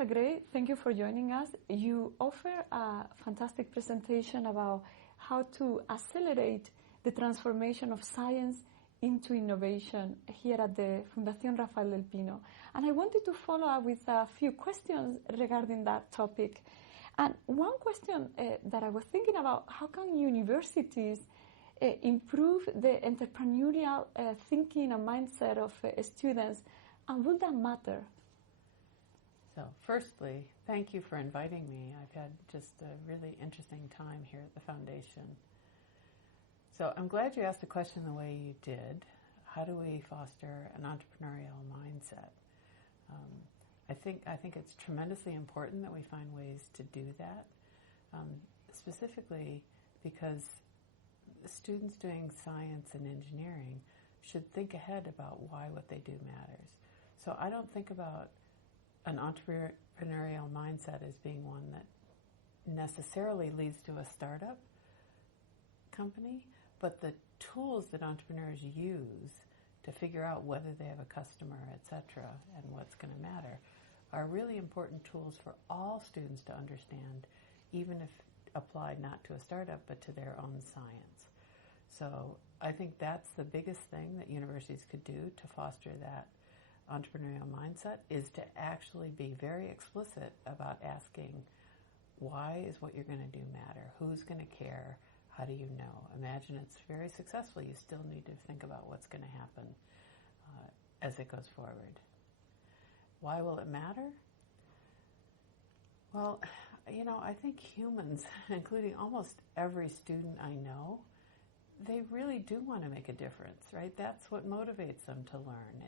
Rafa, great. Thank you for joining us. You offer a fantastic presentation about how to accelerate the transformation of science into innovation here at the Fundación Rafael del Pino. And I wanted to follow up with a few questions regarding that topic. And one question that I was thinking about, how can universities improve the entrepreneurial thinking and mindset of students, and will that matter? So firstly, thank you for inviting me. I've had just a really interesting time here at the Foundation. So I'm glad you asked the question the way you did. How do we foster an entrepreneurial mindset? I think it's tremendously important that we find ways to do that, specifically because students doing science and engineering should think ahead about why what they do matters. So I don't think about an entrepreneurial mindset as being one that necessarily leads to a startup company, but the tools that entrepreneurs use to figure out whether they have a customer, etc., and what's going to matter are really important tools for all students to understand, even if applied not to a startup but to their own science. So I think that's the biggest thing that universities could do to foster that entrepreneurial mindset, is to actually be very explicit about asking, why is what you're going to do matter? Who's going to care? How do you know? Imagine it's very successful. You still need to think about what's going to happen as it goes forward. Why will it matter? Well, I think humans, including almost every student I know, they really do want to make a difference, right? That's what motivates them to learn.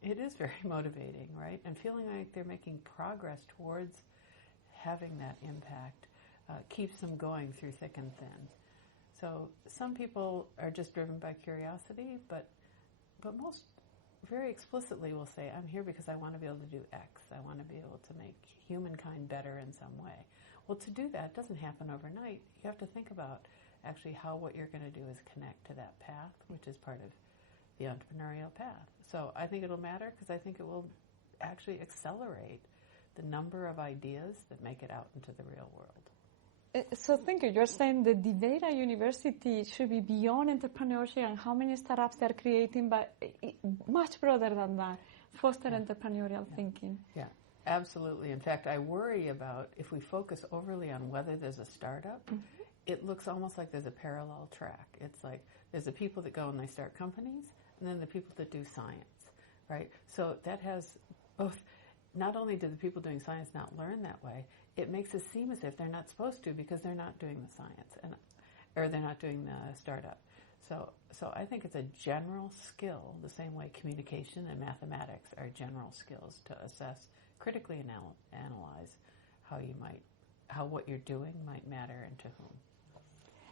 It is very motivating, right? And feeling like they're making progress towards having that impact keeps them going through thick and thin. So some people are just driven by curiosity, but most very explicitly will say, I'm here because I want to be able to do X. I want to be able to make humankind better in some way. Well, to do that doesn't happen overnight. You have to think about actually how what you're going to do is connect to that path, which is part of the entrepreneurial path. So I think it'll matter because I think it will actually accelerate the number of ideas that make it out into the real world. So thank you. You're saying the debate at university should be beyond entrepreneurship and how many startups they're creating, but much broader than that, foster entrepreneurial thinking. Yeah, absolutely. In fact, I worry about if we focus overly on whether there's a startup, it looks almost like there's a parallel track. It's like there's the people that go and they start companies, and then the people that do science, right? So that has both. Not only do the people doing science not learn that way, it makes it seem as if they're not supposed to because they're not doing the science, or they're not doing the startup. So I think it's a general skill, the same way communication and mathematics are general skills to assess, critically analyze how what you're doing might matter and to whom.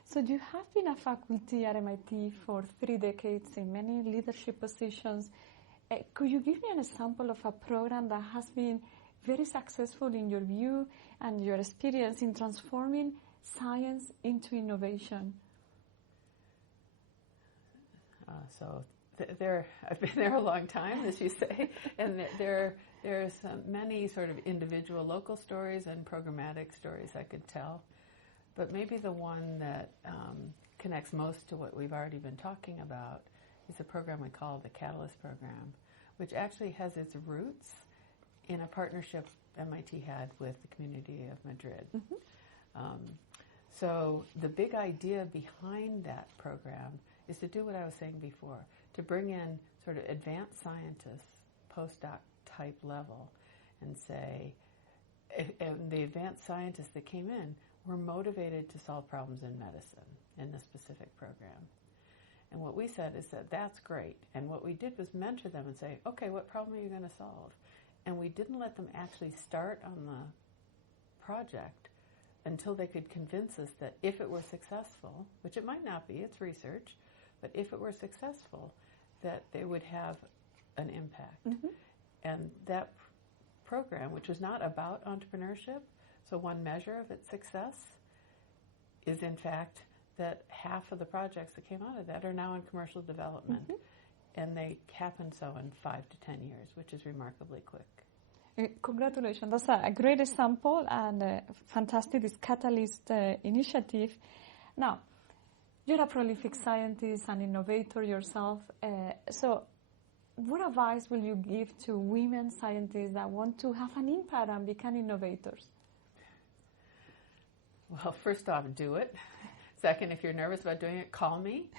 So you have been a faculty at MIT for 3 decades in many leadership positions. Could you give me an example of a program that has been very successful in your view and your experience in transforming science into innovation? I've been there a long time, as you say, and there's many sort of individual local stories and programmatic stories I could tell. But maybe the one that connects most to what we've already been talking about is a program we call the Catalyst Program, which actually has its roots in a partnership MIT had with the community of Madrid. So the big idea behind that program is to do what I was saying before, to bring in sort of advanced scientists, postdoc type level, and say, and the advanced scientists that came in were motivated to solve problems in medicine in this specific program. And what we said is that that's great. And what we did was mentor them and say, okay, what problem are you going to solve? And we didn't let them actually start on the project until they could convince us that if it were successful, which it might not be, it's research, but if it were successful, that they would have an impact. And that program, which was not about entrepreneurship, so one measure of its success is in fact that half of the projects that came out of that are now in commercial development. And they happen so in 5 to 10 years, which is remarkably quick. Congratulations. That's a great example and fantastic, this Catalyst initiative. Now, you're a prolific scientist and innovator yourself. So what advice will you give to women scientists that want to have an impact and become innovators? Well, first off, do it. Second, if you're nervous about doing it, call me.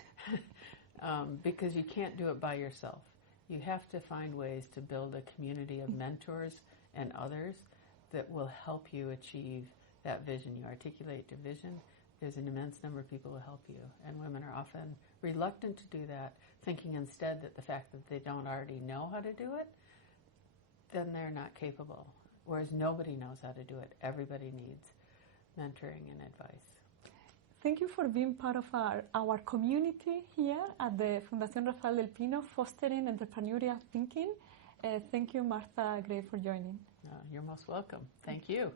Because you can't do it by yourself. You have to find ways to build a community of mentors and others that will help you achieve that vision. You articulate your vision, there's an immense number of people who help you. And women are often reluctant to do that, thinking instead that the fact that they don't already know how to do it, then they're not capable. Whereas nobody knows how to do it. Everybody needs mentoring and advice. Thank you for being part of our community here at the Fundación Rafael del Pino, fostering entrepreneurial thinking. Thank you, Martha Gray, for joining. You're most welcome. Thank you.